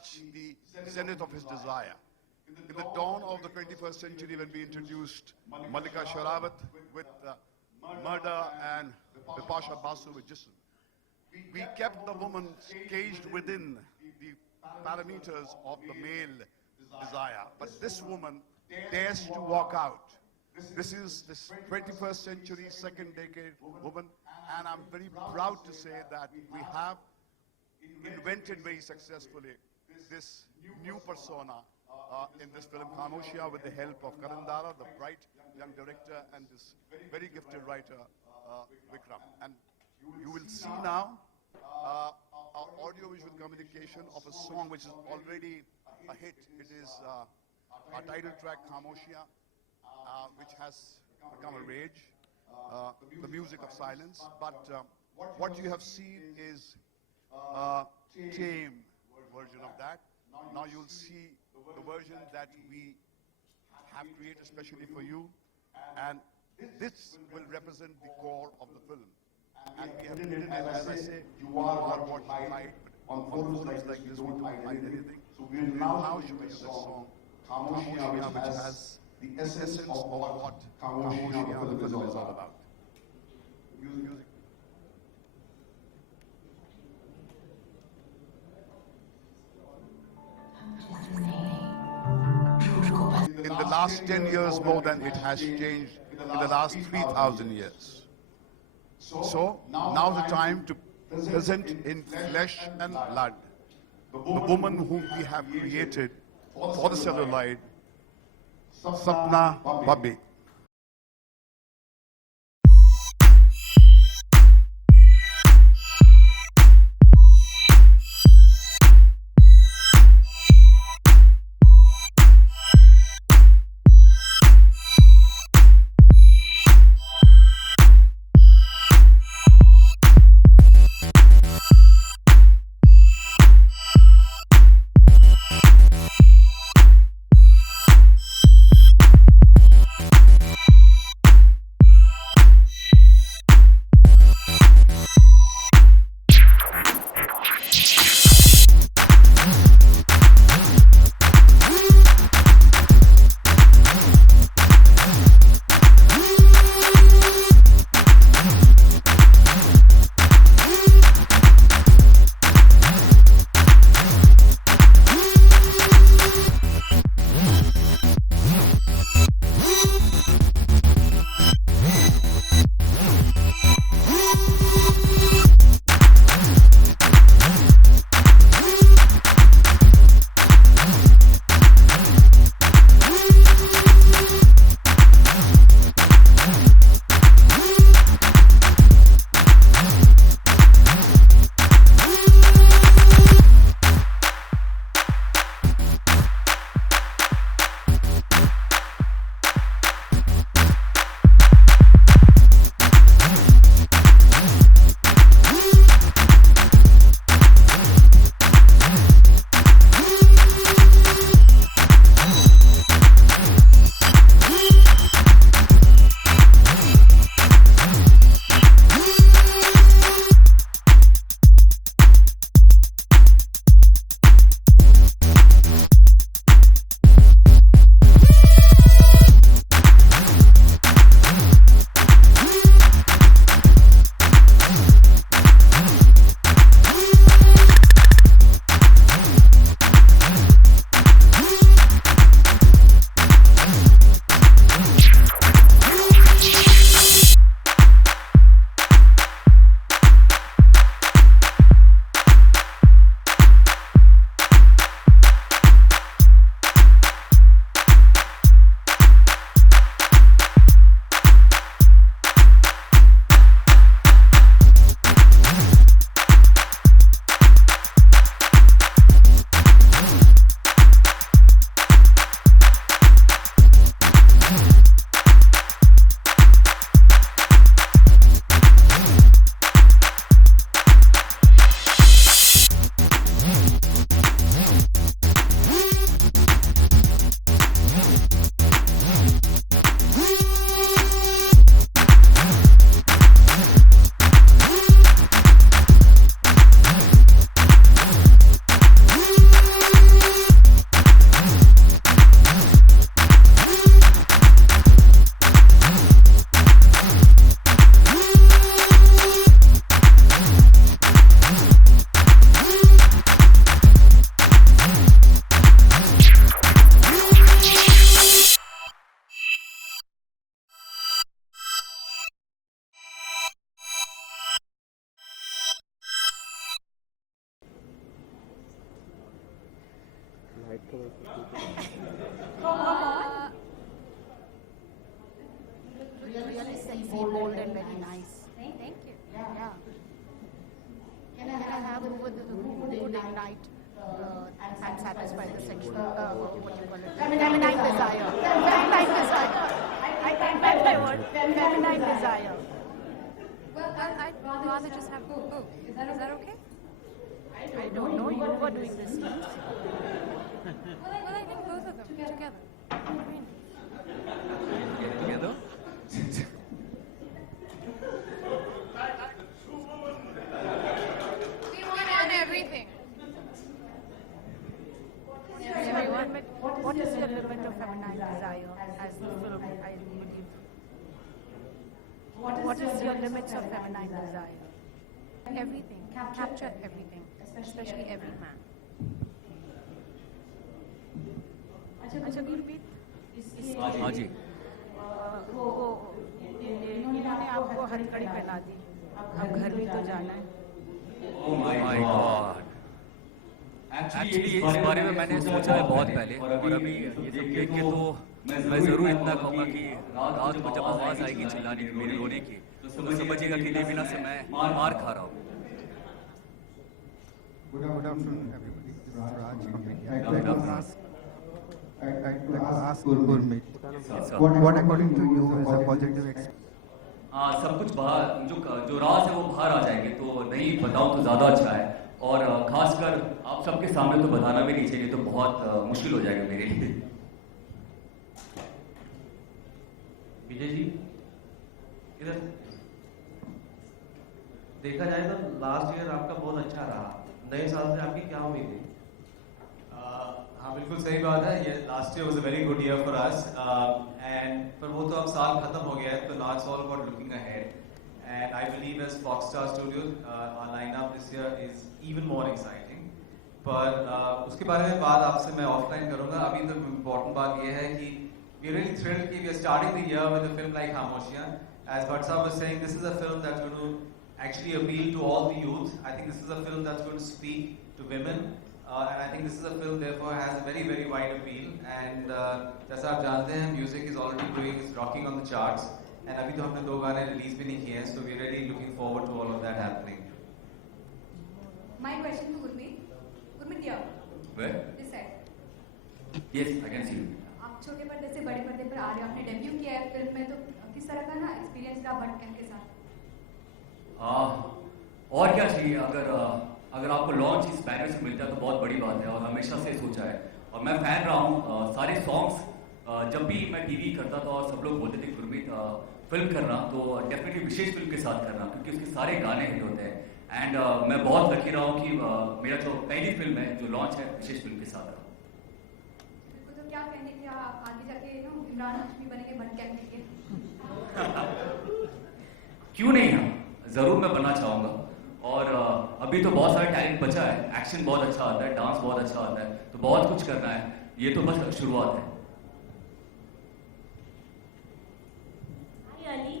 touch the zenith of his desire. In the dawn of the 21st century, when we introduced Mallika Sherawat with Murder and Bipasha Basu with Jism, we kept the woman caged within the parameters of the male desire. But this woman dares to walk out. This is this 21st century, second decade woman, and I'm very proud to say that we have invented very successfully this new persona in this film Khamoshiyan with the help of Karan Dara, the bright young director, and this very gifted writer Vikram. And you will see now our audio-visual communication of a song which is already a hit. It is our title track Khamoshiyan, which has become a rage, the music of silence. But what you have seen is a tame version of that. Now you'll see the version that we have created especially for you, and this will represent the core of the film. And we have written it, as I say, you are what you hide, but on photos like this we don't hide anything. So we will now show you this song, Khamoshiyan, which has the essence of what Khamoshiyan, the film, is all about. Music. In the last 10 years, more than it has changed in the last 3,000 years. So, now the time to present in flesh and blood the woman whom we have created for the celluloid, Sapna Babi. what do you call it? Feminine desire. Feminine desire. I meant my word. Feminine desire. Well, I'd rather just have both. Is that okay? I don't know. You were doing this. Well, I think both of them together. Get together? We want everything. Everyone, what is your limit of feminine desire as the film, I believe? What is your limits of feminine desire? Everything. Capture everything. Especially every man. अच्छा गुरमीत, हाँ जी। वो इन्होंने आपको हथकड़ी पहना दी, अब घर भी तो जाना है। Oh my God. एक्चुअली इस बारे में मैंने सोचा है बहुत पहले, और अभी ये सब देख के तो मैं जरूर इतना कहूँगा कि रात को जब आवाज आएगी चिल्लाने की, मेरे रोने की, तो समझिएगा कि लेविना से मैं मार खा रहा हूँ। Good afternoon, everybody. This is Raj. Good afternoon. I'd like to ask Gurmeet, Yes, sir. what according to you is a positive experience? हाँ, सब कुछ बाहर जो राज है वो बाहर आ जाएंगे, तो नहीं बताऊं तो ज़्यादा अच्छा है, और खासकर आप सबके सामने तो बताना भी नहीं चाहिए, तो बहुत मुश्किल हो जाएगा मेरे लिए। विजय जी इधर देखा जाए तो लास्ट ईयर आपका बहुत अच्छा रहा, नए साल से आपकी क्या उम्मीद है? हाँ बिल्कुल सही बात है, ये last year was a very good year for us, and पर वो तो अब साल खत्म हो गया है, तो now it's all about looking ahead, and I believe as Foxstar Studios our lineup this year is even more exciting, पर उसके बारे में बात आपसे मैं ऑफलाइन करूंगा। अभी तो इम्पोर्टेंट बात ये है कि वी आर रियली थ्रिल्ड कि we are starting the year with a film like Khamoshiyan, as Bhatt sahab was saying, this is a film that's going to actually appeal to all the youth. I think this is a film that's going to speak to women, and I think this is a film therefore has a very very wide appeal, and जैसा आप जानते हैं music is already doing, is rocking on the charts, and अभी तो हमने 2 गाने रिलीज भी नहीं किए हैं, so we're really looking forward to all of that happening. My question to Gurmeet here. Where? This side. Yes, I can see you. आप छोटे पर्दे से बड़े पर्दे पर आ रहे हो, आपने डेब्यू किया है फिल्म में, तो किस तरह का ना एक्सपीरियंस रहा भट्ट कैम के साथ? और क्या चाहिए, अगर आपको लॉन्च इस बैनर से मिलता है तो बहुत बड़ी बात है, और हमेशा से सोचा है, और मैं फैन रहा हूँ। सारे सॉन्ग्स जब भी मैं टीवी करता था और सब लोग बोलते थे गुरमीत फिल्म करना, तो डेफिनेटली विशेष फिल्म के साथ करना, क्योंकि उसके सारे गाने हिट होते हैं, एंड मैं बहुत लकी रहा हूँ कि मेरा जो पहली फिल्म है जो लॉन्च है विशेष फिल्म के साथ रहा। तो क्या कहने कि आप आगे जाके इमरान हाशमी बनेंगे भट्ट कैम के लिए? क्यों नहीं है, जरूर मैं बनना चाहूंगा, और अभी तो बहुत सारा टैलेंट बचा है, एक्शन बहुत अच्छा आता है, डांस बहुत अच्छा आता है, तो बहुत कुछ करना है, ये तो बस शुरुआत है। Hi Ali.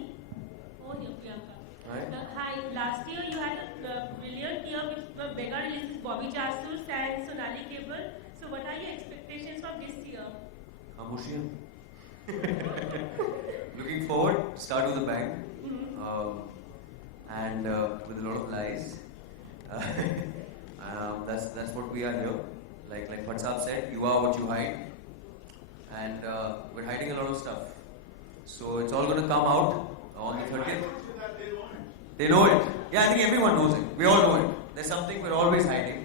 Oh, here Priyanka. Hi. Hi. Last year you had a brilliant year with mega releases Bobby Jasus and Sonali Cable. So what are your expectations for this year? खामोशियां looking forward to start with a bang, and with a lot of lies. That's what we are here. Like Bhatt Saab said, you are what you hide, and we're hiding a lot of stuff. So it's all going to come out on the 30th. They know it. Yeah, I think everyone knows it. We all know it. There's something we're always hiding.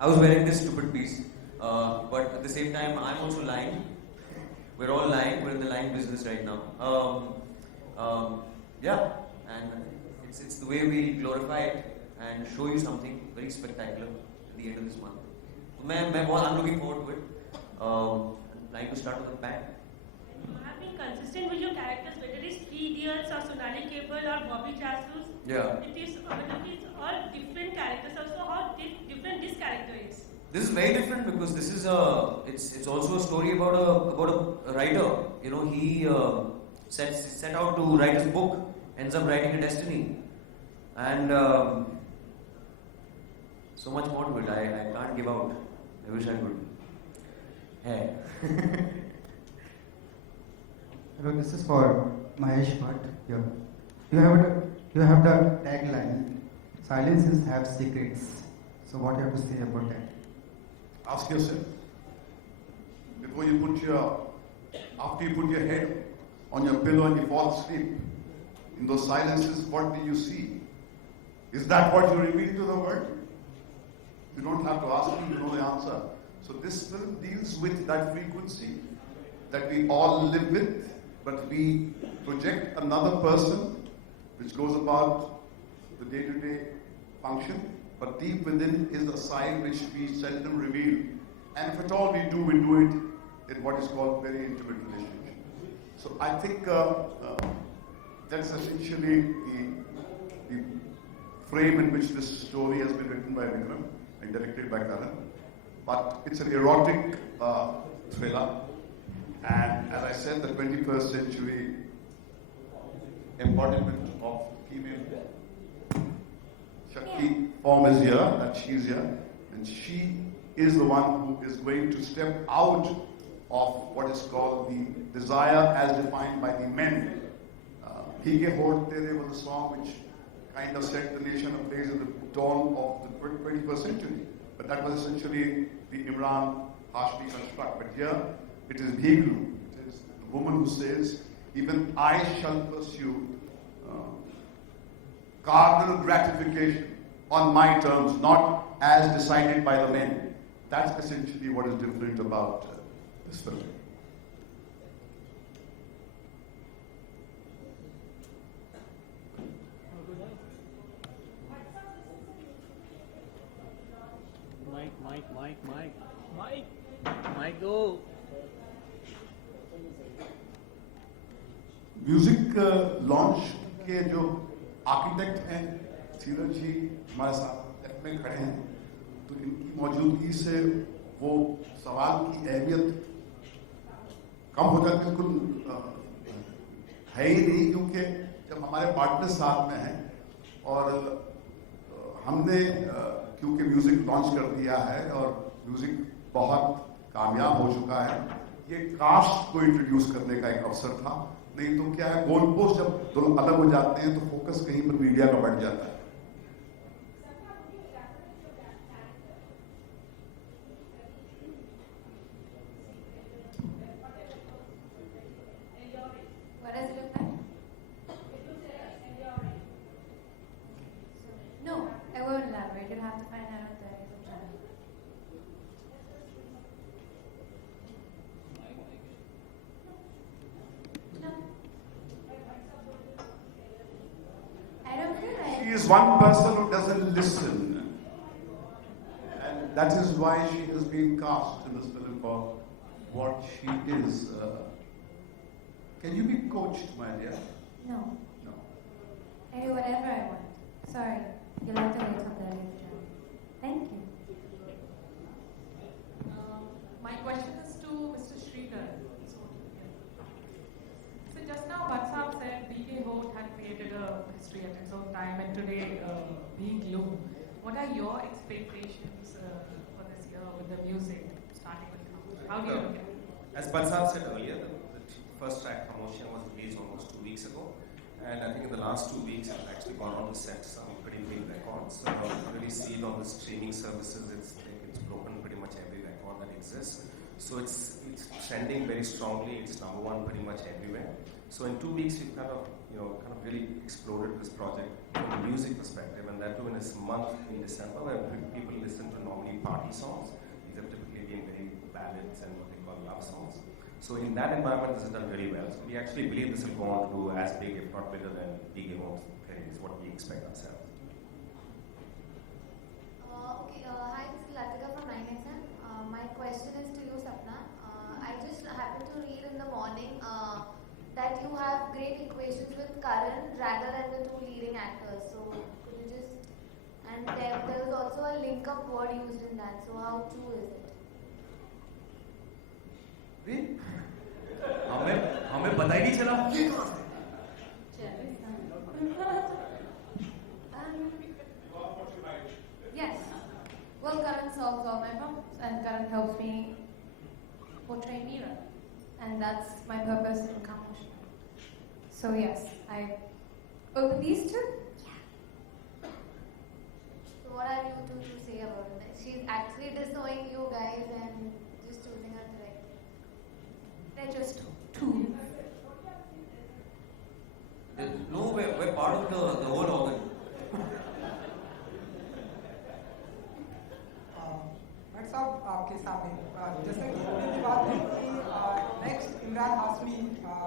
I was wearing this stupid piece, but at the same time, I'm also lying. We're all lying. We're in the lying business right now. Yeah, and it's the way we glorify it and show you something very spectacular at the end of this month. I'm looking forward to it. I'd like to start with a bang. You have been consistent with your characters, whether it's Three Idiots or Sonali Cable or Bobby Jasus. Yeah. It is all different characters. Also, how different this character is. This is very different because this is it's also a story about a writer. You know, he set out to write his book, ends up writing a destiny, and so much more to it. I can't give out. I wish I could. Hey. Hello, this is for Mahesh Bhatt here. You have the tagline, "Silences have secrets." So what do you have to say about that? Ask yourself. before you put your, after you put your head on your pillow and you fall asleep, in those silences, what do you see? Is that what you reveal to the world? You don't have to ask me, you know the answer. So this film deals with that frequency that we all live with, but we project another person which goes about the day-to-day function, but deep within is a side which we seldom reveal. And if at all we do it in what is called very intimate relationship. So I think that's essentially the frame in which this story has been written by Vikram and directed by Karan. But it's an erotic thriller. And as I said, the 21st century embodiment of female Shakti form is here, that she's here. And she is the one who is going to step out of what is called the desire as defined by the men. Bhige Hod Tere was a song which kind of set the nation ablaze at the dawn of the 21st century. But that was essentially the Imran Hashmi construct. But here it is Bhiglu. It is the woman who says, even I shall pursue carnal gratification on my terms, not as decided by the men. That's essentially what is different about this film. Mike, go. Music launch के जो आर्किटेक्ट हैं धीरज जी हमारे साथ लेफ्ट में खड़े हैं, तो इनकी मौजूदगी से वो सवाल की अहमियत कम हो जाती बिल्कुल है ही नहीं, क्योंकि जब हमारे पार्टनर साथ में हैं और हमने क्योंकि म्यूजिक लॉन्च कर दिया है और म्यूजिक बहुत कामयाब हो चुका है, ये कास्ट को इंट्रोड्यूस करने का एक अवसर था। नहीं तो क्या है, गोल पोस्ट जब दोनों अलग हो जाते हैं तो फोकस कहीं पर मीडिया का बढ़ जाता है। What does it look like? No, I won't elaborate. You'll have to find out on the YouTube channel. No. I don't feel like. She is one person who doesn't listen, and that is why she has been cast in this film for what she is. Can you be coached, my dear? No. No. I do whatever I want. Sorry. You'll have to wait till the YouTube channel. Thank you. My question is to Mr. Sridhar. So just now Vatsap said B.K. Holt had created a history at its own time, and today Bhiglu. What are your expectations for this year with the music, starting with how do you look at it? As Bansal said earlier, the first track Promotion was released almost 2 weeks ago, and I think in the last 2 weeks I've actually gone on to set some pretty big records. So you really see it on the streaming services. It's broken pretty much every record that exists. So it's trending very strongly. It's number one pretty much everywhere. So in 2 weeks we've kind of really exploded this project from a music perspective, and that too in this month in December where people listen to normally party songs. These have typically been very ballads and what they call love songs. So in that environment, this has done very well. So we actually believe this will go on to do as big, if not bigger than B.K. Holt's is what we expect ourselves. Hi, this is Latika from 9XM. My question is to you, Sapna. I just happened to read in the morning that you have great equations with Karan rather than the two leading actors. So could you just... And there was also a link-up word used in that. So how true is it? हमें पता ही नहीं चला। Yes. Well, Karan solves all my problems, and Karan helps me portray Meera, and that's my purpose in Kamosh. So yes, I open these two. So what are you two to say about it? She's actually disowned you guys and just choosing her directly. They're just tools. No, we're part of the whole organ. Bhatt साहब आपके सामने जैसा कि अभी की बात हुई कि नेक्स्ट इमरान हाशमी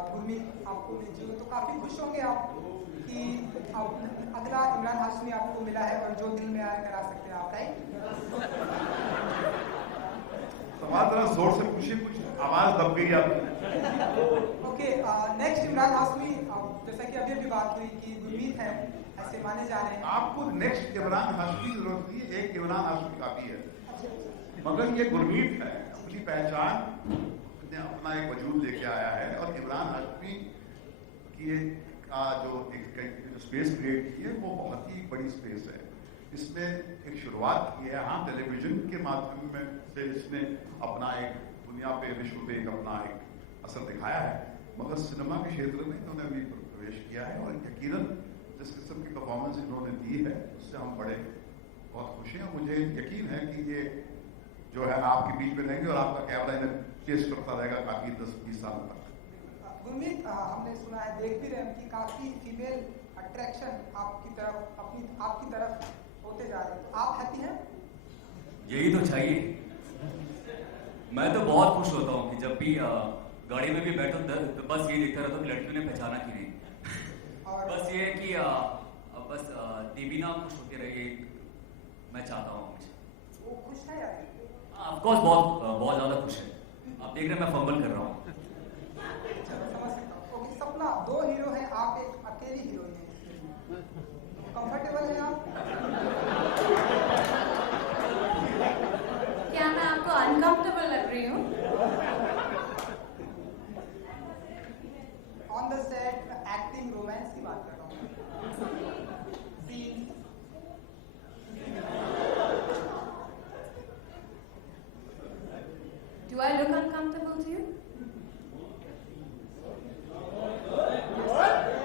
गुरमीत आपको मिल जाए तो काफ़ी खुश होंगे आप कि अगला इमरान हाशमी आपको मिला है और जो दिल में आया करा सकते हैं आप, राइट? सवाल जरा जोर से पूछिए, कुछ आवाज दब गई आपकी। ओके, नेक्स्ट इमरान हाशमी जैसा कि अभी बात हुई कि गुरमीत है ऐसे माने जा रहे हैं। आपको नेक्स्ट इमरान हाशमी की जरूरत नहीं है, एक इमरान हाशमी काफी है। मगर ये गुरमीत है, अपनी पहचान ने अपना एक वजूद लेके आया है और इमरान हाशमी की जो एक स्पेस क्रिएट की है वो बहुत ही बड़ी स्पेस है। इसमें एक शुरुआत की है, हाँ टेलीविजन के माध्यम में से इसने अपना एक दुनिया पे विश्व पे एक अपना एक असर दिखाया है, मगर सिनेमा के क्षेत्र में इन्होंने अभी प्रवेश किया है और यकीनन जिस किस्म की परफॉर्मेंस इन्होंने दी है उससे हम बड़े बहुत खुश हैं। मुझे यकीन है कि ये जो है आपके बीच में रहेंगे और आपका कैमरा इन्हें पेश करता रहेगा काफी 10-20 साल तक। गुरमीत, हमने सुना है, देख भी रहे हैं कि काफी फीमेल अट्रैक्शन आपकी तरफ होते जा रहे हैं, तो आप हैप्पी हैं? यही तो चाहिए। मैं तो बहुत खुश होता हूँ कि जब भी गाड़ी में भी बैठो तो बस ये दिखता रहता कि लड़कियों ने पहचाना कि नहीं। और बस ये है कि बस देवीना खुश होती रहे, मैं चाहता हूँ हमेशा। वो खुश है यार? ऑफ कोर्स बहुत ज्यादा खुश है। आप देख रहे हैं मैं फंबल कर रहा हूँ। चलो समझ सकता हूँ। ओके, सपना, 2 हीरो हैं, आप एक अकेली हीरोइन हैं, कंफर्टेबल हैं आप? क्या मैं आपको अनकंफर्टेबल लग रही हूँ? On the set acting, romance की बात कर रहा हूँ। Scene Do I look uncomfortable to you?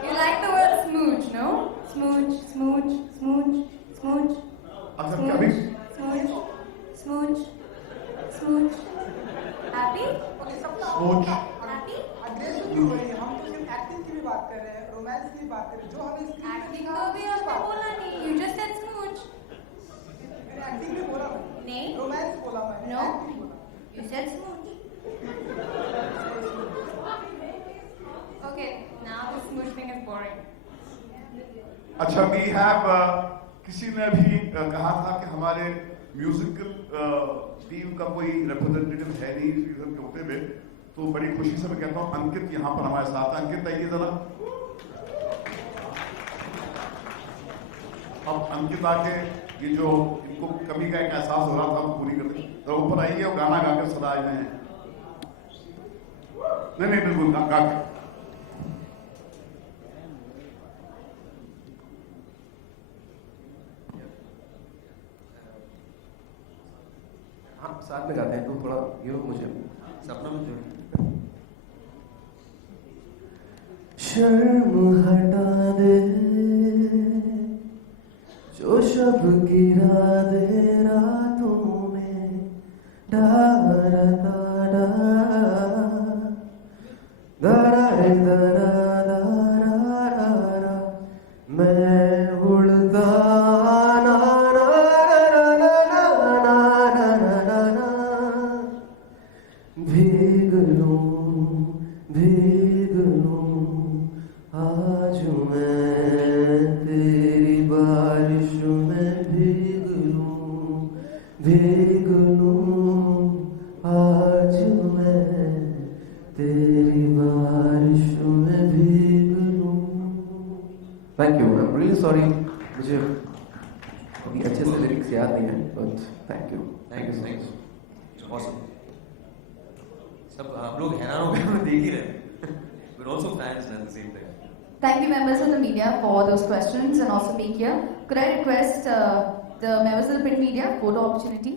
You like the word smooch, no? Smooch, smooch, smooch, smooch, अच्छा कभी smooch, smooch, smooch. Happy? Okay, सपना, सोच Happy? अग्रेसिव क्यों हो रही है? हम तो सिर्फ एक्टिंग की भी बात कर रहे हैं, रोमांस की भी बात कर रहे हैं, जो हमें स्क्रीन पे Acting दिखा को भी आपने बोला नहीं. You just said smooch. मैंने एक्टिंग भी बोला, मैंने नहीं. रोमांस बोला, मैंने No. acting बोला। You said smooch. Okay, now the smooch thing is boring. अच्छा, वी हैव किसी ने भी कहा था कि हमारे म्यूजिकल टीम का कोई रिप्रेजेंटेटिव है नहीं सीजन के होते हुए, तो बड़ी खुशी से मैं कहता हूँ अंकित यहाँ पर हमारे साथ है। अंकित आइए जरा। अब अंकित आके ये जो इनको कमी का एक एहसास हो रहा था वो पूरी कर दी। तो ऊपर आइए और गाना गाकर सदा आए हैं। नहीं बिल्कुल गा के। हाँ साथ में गाते हैं तो थोड़ा ये मुझे सपना में जोड़। शर्म हटा दे जो शब गिरा दे रातों में डारा डारा डारा डारा डारा मैं उड़ता भीग लूं आज मैं तेरी बारिश में भीग लूं आज मैं तेरी बारिश में भीग लूं। Thank you, I am really sorry, मुझे अभी अच्छे से लिरिक्स याद नहीं है, but thank you so much. Awesome. सब आप लोग हैरान हो गए, मैं देख ही रहे। We're also fans at the same time. Thank you, members of the media, for those questions and also being here. Could I request the members of the print media photo opportunity?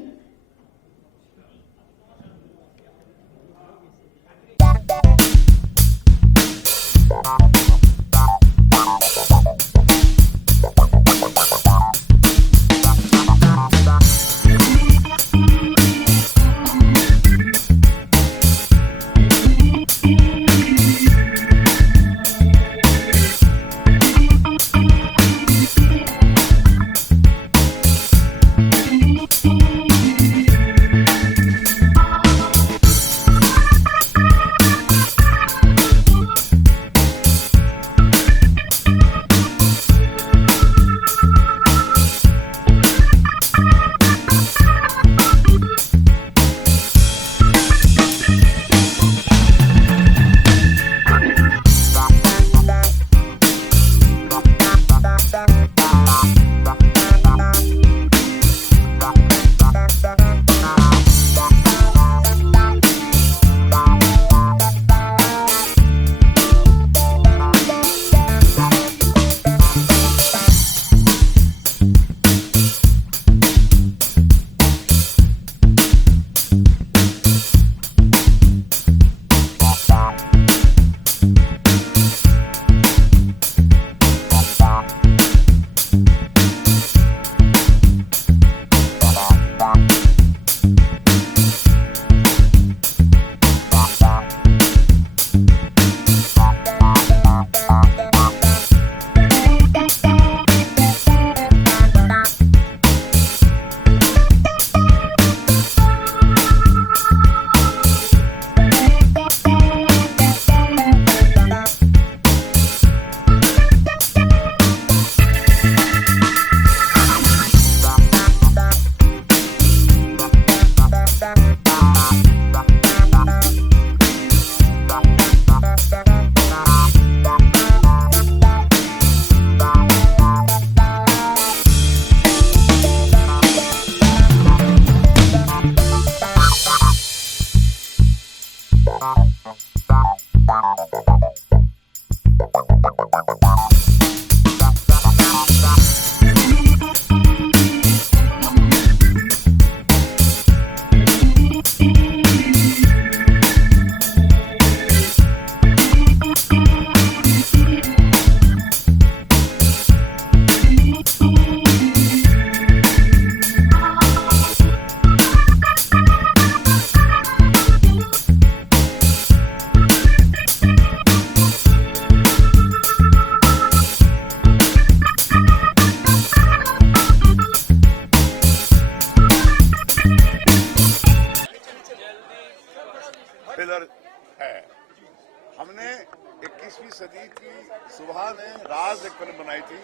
21वीं सदी की सुबह ने राज एक फिल्म बनाई थी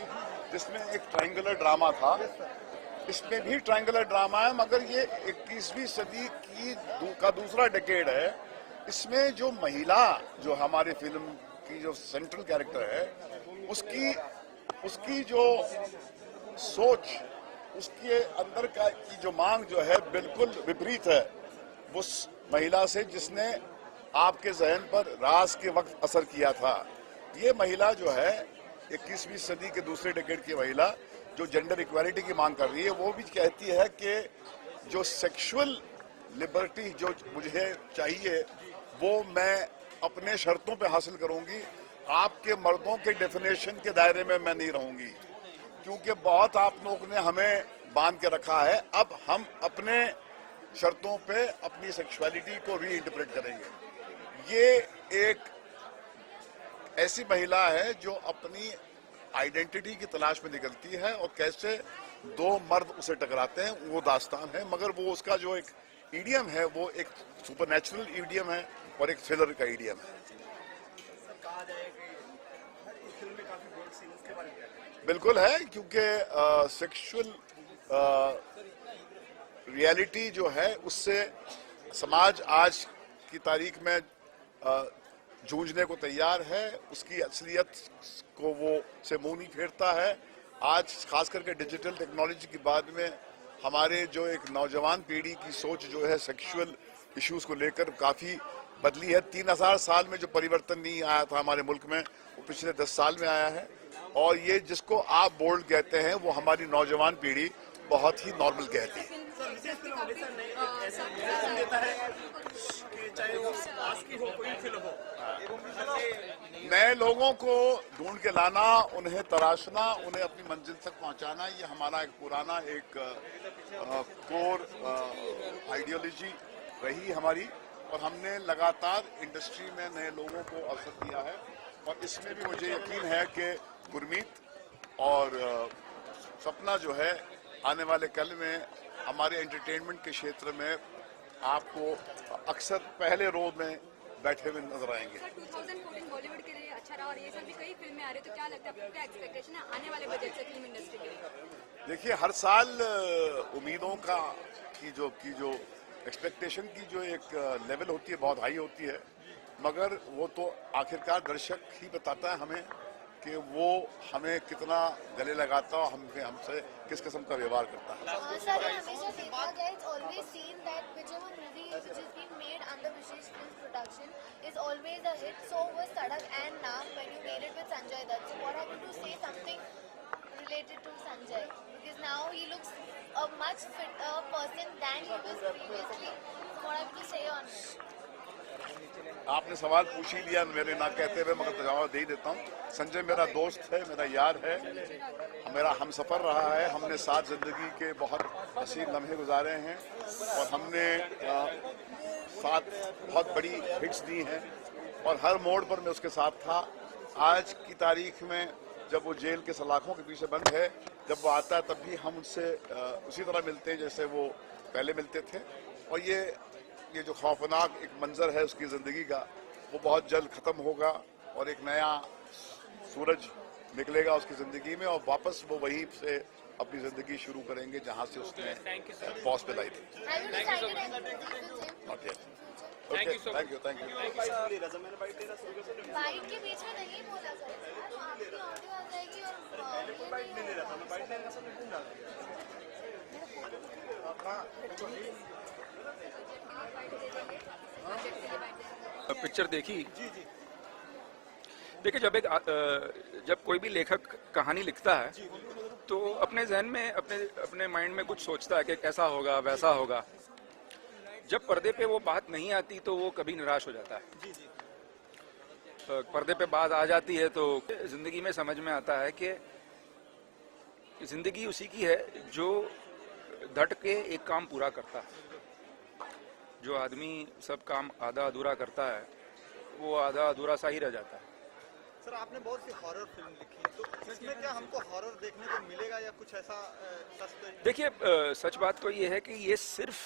जिसमें एक ट्रायंगुलर ड्रामा था। इसमें भी ट्रायंगुलर ड्रामा है, मगर ये 21वीं सदी का दूसरा डेकेड है। इसमें जो महिला जो हमारी फिल्म की जो सेंट्रल कैरेक्टर है, उसकी जो सोच, उसके अंदर की जो मांग जो है बिल्कुल विपरीत है उस महिला से जिसने आपके जहन पर राज के वक्त असर किया था। ये महिला जो है 21वीं सदी के दूसरे डेकेड की महिला जो जेंडर इक्वालिटी की मांग कर रही है, वो भी कहती है कि जो सेक्सुअल लिबर्टी जो मुझे चाहिए वो मैं अपने शर्तों पे हासिल करूंगी, आपके मर्दों के डेफिनेशन के दायरे में मैं नहीं रहूंगी, क्योंकि बहुत आप लोगों ने हमें बांध के रखा है। अब हम अपने शर्तों पे अपनी सेक्सुअलिटी को रीइंटरप्रेट करेंगे। ये एक ऐसी महिला है जो अपनी आइडेंटिटी की तलाश में निकलती है और कैसे दो मर्द उसे टकराते हैं, वो दास्तान है। मगर वो उसका जो एक ईडियम है वो एक सुपरनैचुरल ईडियम है और एक थ्रिलर का ईडियम है। बिल्कुल है, क्योंकि सेक्सुअल रियलिटी जो है उससे समाज आज की तारीख में जूझने को तैयार है। उसकी असलियत को वो से मुंह नहीं फेरता है। आज खास करके डिजिटल टेक्नोलॉजी की बाद में हमारे जो एक नौजवान पीढ़ी की सोच जो है सेक्सुअल इश्यूज को लेकर काफ़ी बदली है। 3000 साल में जो परिवर्तन नहीं आया था हमारे मुल्क में, वो पिछले 10 साल में आया है। और ये जिसको आप बोल्ड कहते हैं वो हमारी नौजवान पीढ़ी बहुत ही नॉर्मल कहती है। नए लोगों को ढूंढ के लाना, उन्हें तराशना, उन्हें अपनी मंजिल तक पहुंचाना, ये हमारा एक पुराना एक कोर आइडियोलॉजी रही हमारी। और हमने लगातार इंडस्ट्री में नए लोगों को अवसर दिया है। और इसमें भी मुझे यकीन है कि गुरमीत और सपना जो है आने वाले कल में हमारे एंटरटेनमेंट के क्षेत्र में आपको अक्सर पहले रो में बैठे हुए नजर आएंगे। 2014 बॉलीवुड के लिए अच्छा रहा और ये साल भी कई फिल्में आ रही है, तो क्या लगता है आपको, क्या एक्सपेक्टेशन है आने वाले बजट से फिल्म इंडस्ट्री के लिए? देखिए, हर साल उम्मीदों की जो एक्सपेक्टेशन की जो एक लेवल होती है बहुत हाई होती है, मगर वो तो आखिरकार दर्शक ही बताता है हमें कि वो हमें कितना गले लगाता है, हमसे किस किस्म का व्यवहार करता है। सर, हमेशा देखा गया, it's always seen that whichever movie which is being made under Vishesh Films production is always a hit. So was Sadak and Naam when you made it with Sanjay Dutt. So what have you to say something related to Sanjay? Because now he looks a much fitter person than he was previously. So what have you to say on it? आपने सवाल पूछ ही लिया मेरे ना कहते हुए, मगर जवाब दे ही देता हूँ। संजय मेरा दोस्त है, मेरा यार है, मेरा हमसफर रहा है। हमने साथ जिंदगी के बहुत हसीन लम्हे गुजारे हैं और हमने साथ बहुत बड़ी हिट्स दी हैं और हर मोड़ पर मैं उसके साथ था। आज की तारीख में जब वो जेल के सलाखों के पीछे बंद है, जब वो आता है तब भी हम उससे उसी तरह मिलते हैं जैसे वो पहले मिलते थे। और ये जो खौफनाक एक मंजर है उसकी ज़िंदगी का, वो बहुत जल्द ख़त्म होगा और एक नया सूरज निकलेगा उसकी ज़िंदगी में और वापस वो वहीं से अपनी ज़िंदगी शुरू करेंगे जहाँ से उसने पॉज पे लाई थी। Thank you. बाइट के बीच में नहीं बोला सर, आपकी ऑडियो आ जाएगी और पिक्चर देखी? देखिए, जब कोई भी लेखक कहानी लिखता है तो अपने जहन में अपने माइंड में कुछ सोचता है कि कैसा होगा वैसा होगा। जब पर्दे पे वो बात नहीं आती तो वो कभी निराश हो जाता है। पर्दे पे बात आ जाती है तो जिंदगी में समझ में आता है कि जिंदगी उसी की है जो डट के एक काम पूरा करता है। जो आदमी सब काम आधा अधूरा करता है वो आधा अधूरा सा ही रह जाता है। सर, आपने बहुत सी हॉरर फिल्म लिखी है, तो इसमें क्या हमको हॉरर देखने को मिलेगा या कुछ ऐसा सच? देखिए, सच बात तो ये है कि ये सिर्फ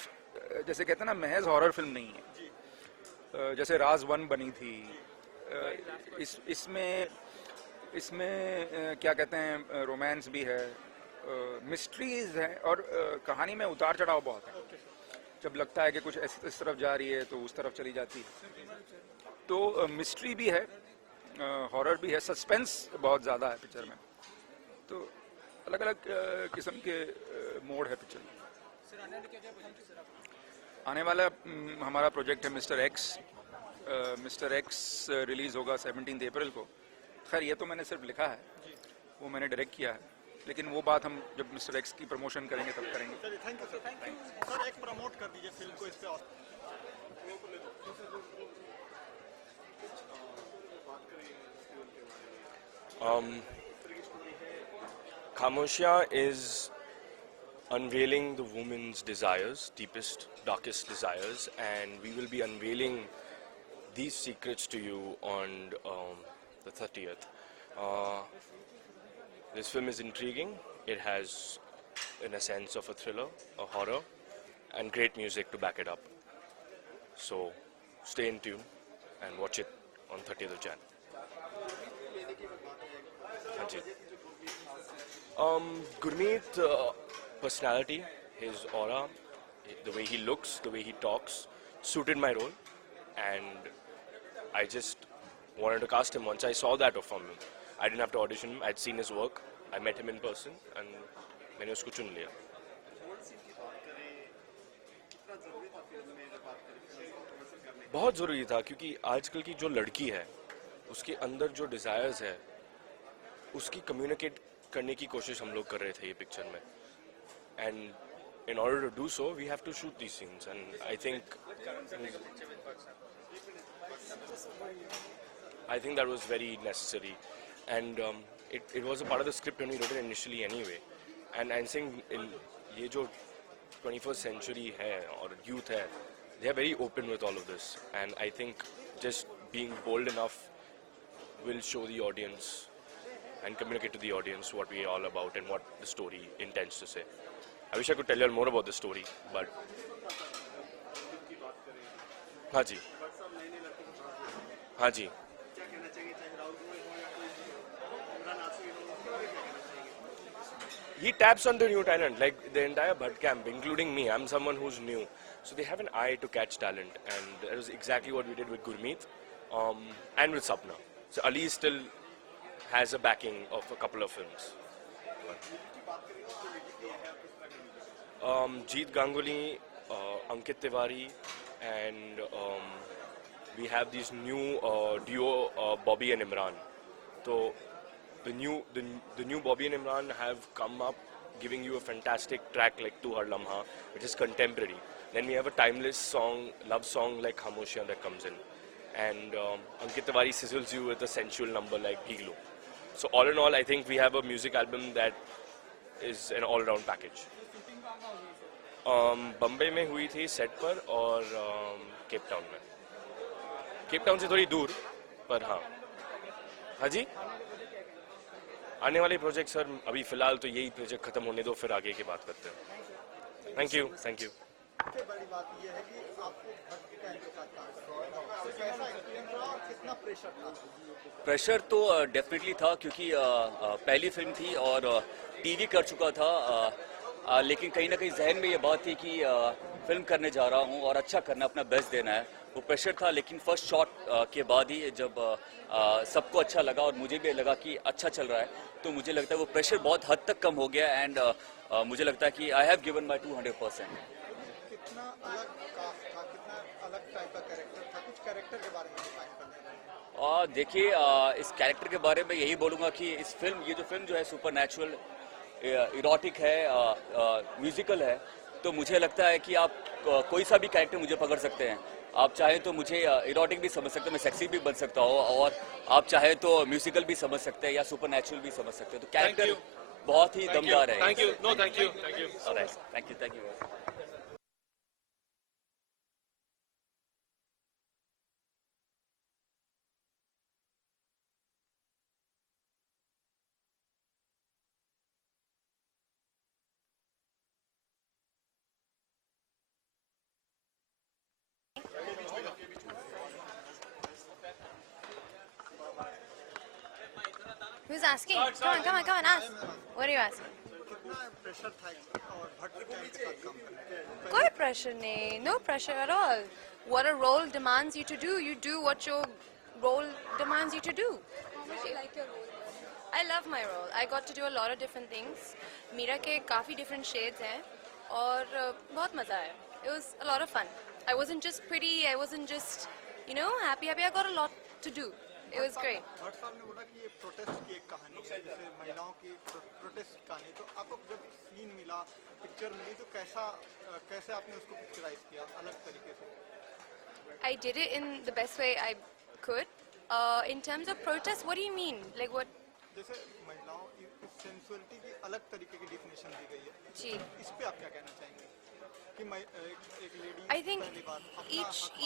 जैसे कहते हैं ना, महज हॉरर फिल्म नहीं है। जैसे राज 1 बनी थी, इसमें क्या कहते हैं, रोमांस भी है, मिस्ट्रीज है, और कहानी में उतार चढ़ाव बहुत है। जब लगता है कि कुछ इस तरफ जा रही है तो उस तरफ चली जाती है। तो मिस्ट्री भी है, हॉरर भी है, सस्पेंस बहुत ज़्यादा है पिक्चर में। तो अलग अलग किस्म के मोड है पिक्चर में। आने वाला हमारा प्रोजेक्ट है mister x. Mister x release होगा 17 अप्रैल को। खैर ये तो मैंने सिर्फ लिखा है, वो मैंने डायरेक्ट किया है, लेकिन वो बात हम जब मिस्टर एक्स की प्रमोशन करेंगे तब करेंगे। थैंक यू सर, एक प्रमोट कर दीजिए फिल्म को इस पे। Khamoshiyan is unveiling the woman's desires, deepest, darkest desires, and we will be unveiling these secrets to you on the 30th. This film is intriguing. It has, in a sense, of a thriller, a horror, and great music to back it up. So, stay in tune and watch it on 30th of Jan. Gurmeet, personality, his aura, the way he looks, the way he talks, suited my role, and I just wanted to cast him. Once I saw that from him, I didn't have to audition him. I'd seen his work. I met him in person, and मैंने उसको चुन लिया। बहुत ज़रूरी था, क्योंकि आजकल की जो लड़की है उसके अंदर जो डिज़ायर्स है उसकी कम्युनिकेट करने की कोशिश हम लोग कर रहे थे ये पिक्चर में, and in order to do so we have to shoot these scenes, and I think that was very necessary, and it was a part of the script when we wrote it initially anyway, and I'm saying ये जो 21st century है और youth है, they are very open with all of this, and I think just being bold enough will show the audience and communicate to the audience what we are all about and what the story intends to say. I wish I could tell you more about the story, but हाँ जी, हाँ जी। He taps on the new talent, like the entire Bhatt camp, including me. I'm someone who's new, so they have an eye to catch talent, and that was exactly what we did with Gurmeet, and with Sapna. So Ali still has a backing of a couple of films. Jeet Ganguly, Ankit Tiwari, and we have this new duo, Bobby and Imran. So the new Bobby and Imran have come up giving you a fantastic track like Tu Har Lamha, which is contemporary. Then we have a timeless song, love song like Khamoshiyan that comes in. And Ankit Tiwari sizzles you with a sensual number like Biglo. So all in all, I think we have a music album that is an all-round package. Bombay में हुई थी सेट पर और Cape Town में। Cape Town से थोड़ी दूर, पर हाँ। हाँ जी, आने वाले प्रोजेक्ट सर अभी फिलहाल तो यही प्रोजेक्ट खत्म होने दो, फिर आगे की बात करते हैं। Thank you, thank you. सबसे बड़ी बात यह है कि आपको भट्ट कैंप के साथ काम करना है, कैसा एक्सपीरियंस रहा और कितना प्रेशर था? प्रेशर तो डेफिनेटली था, क्योंकि पहली फिल्म थी और टीवी कर चुका था, लेकिन कहीं ना कहीं जहन में ये बात थी कि फिल्म करने जा रहा हूँ और अच्छा करना, अपना बेस्ट देना है, वो प्रेशर था। लेकिन फर्स्ट शॉट के बाद ही जब सबको अच्छा लगा और मुझे भी लगा कि अच्छा चल रहा है, तो मुझे लगता है वो प्रेशर बहुत हद तक कम हो गया, एंड मुझे लगता है कि आई हैव गिवन माई 200%। कितना अलग कास्ट था, कितना अलग टाइप का कैरेक्टर था, कुछ कैरेक्टर के बारे में डिफाइन करना है। देखिए, इस कैरेक्टर के बारे में यही बोलूँगा कि इस फिल्म, ये जो फिल्म जो है सुपर नेचुरल, इरोटिक है, म्यूजिकल है, तो मुझे लगता है कि आप कोई सा भी कैरेक्टर मुझे पकड़ सकते हैं। आप चाहे तो मुझे इरोटिक भी समझ सकते हैं, मैं सेक्सी भी बन सकता हूँ, और आप चाहे तो म्यूजिकल भी समझ सकते हैं या सुपर नेचुरल भी समझ सकते हैं। तो कैरेक्टर बहुत ही दमदार है। Thank you, no thank you, thank you, thank you, thank you. Who's asking? Come on, ask. What are you asking? कितना प्रेशर था और भट्ट के साथ काम करने का? कोई pressure नहीं, no pressure at all. What a role demands you to do, you do what your role demands you to do. How much you like your role? I love my role. I got to do a lot of different things. Meera के काफ़ी different shades हैं और बहुत मज़ा आया. It was a lot of fun. I wasn't just pretty, I wasn't just, happy. I got a lot to do. It was great. Bhatt साहब ने बोला कि ये प्रोटेस्ट की एक कहानी है, जैसे महिलाओं की प्रोटेस्ट की कहानी. तो आपको जब सीन मिला, पिक्चर मिली, तो कैसे आपने उसको पिक्चराइज किया अलग तरीके से? I did it in the best way I could. In terms of protest, what do you mean? Like what? जैसे महिलाओं की सेंसुअलिटी की अलग तरीके की डिफिनेशन दी गई है. जी. इस पे आप क्या कहना चाहेंगे? कि एक lady I think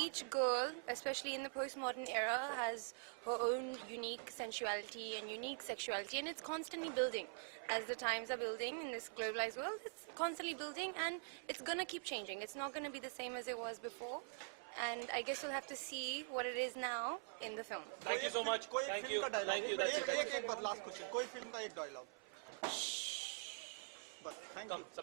each girl, especially in the postmodern era, has her own unique sensuality and unique sexuality, and it's constantly building. As the times are building in this globalized world, it's constantly building, and it's gonna keep changing. It's not gonna be the same as it was before, and I guess we'll have to see what it is now in the film. Thank you so much. Thank you. एक last question. कोई फिल्म का एक डायलॉग. बस. Thank you.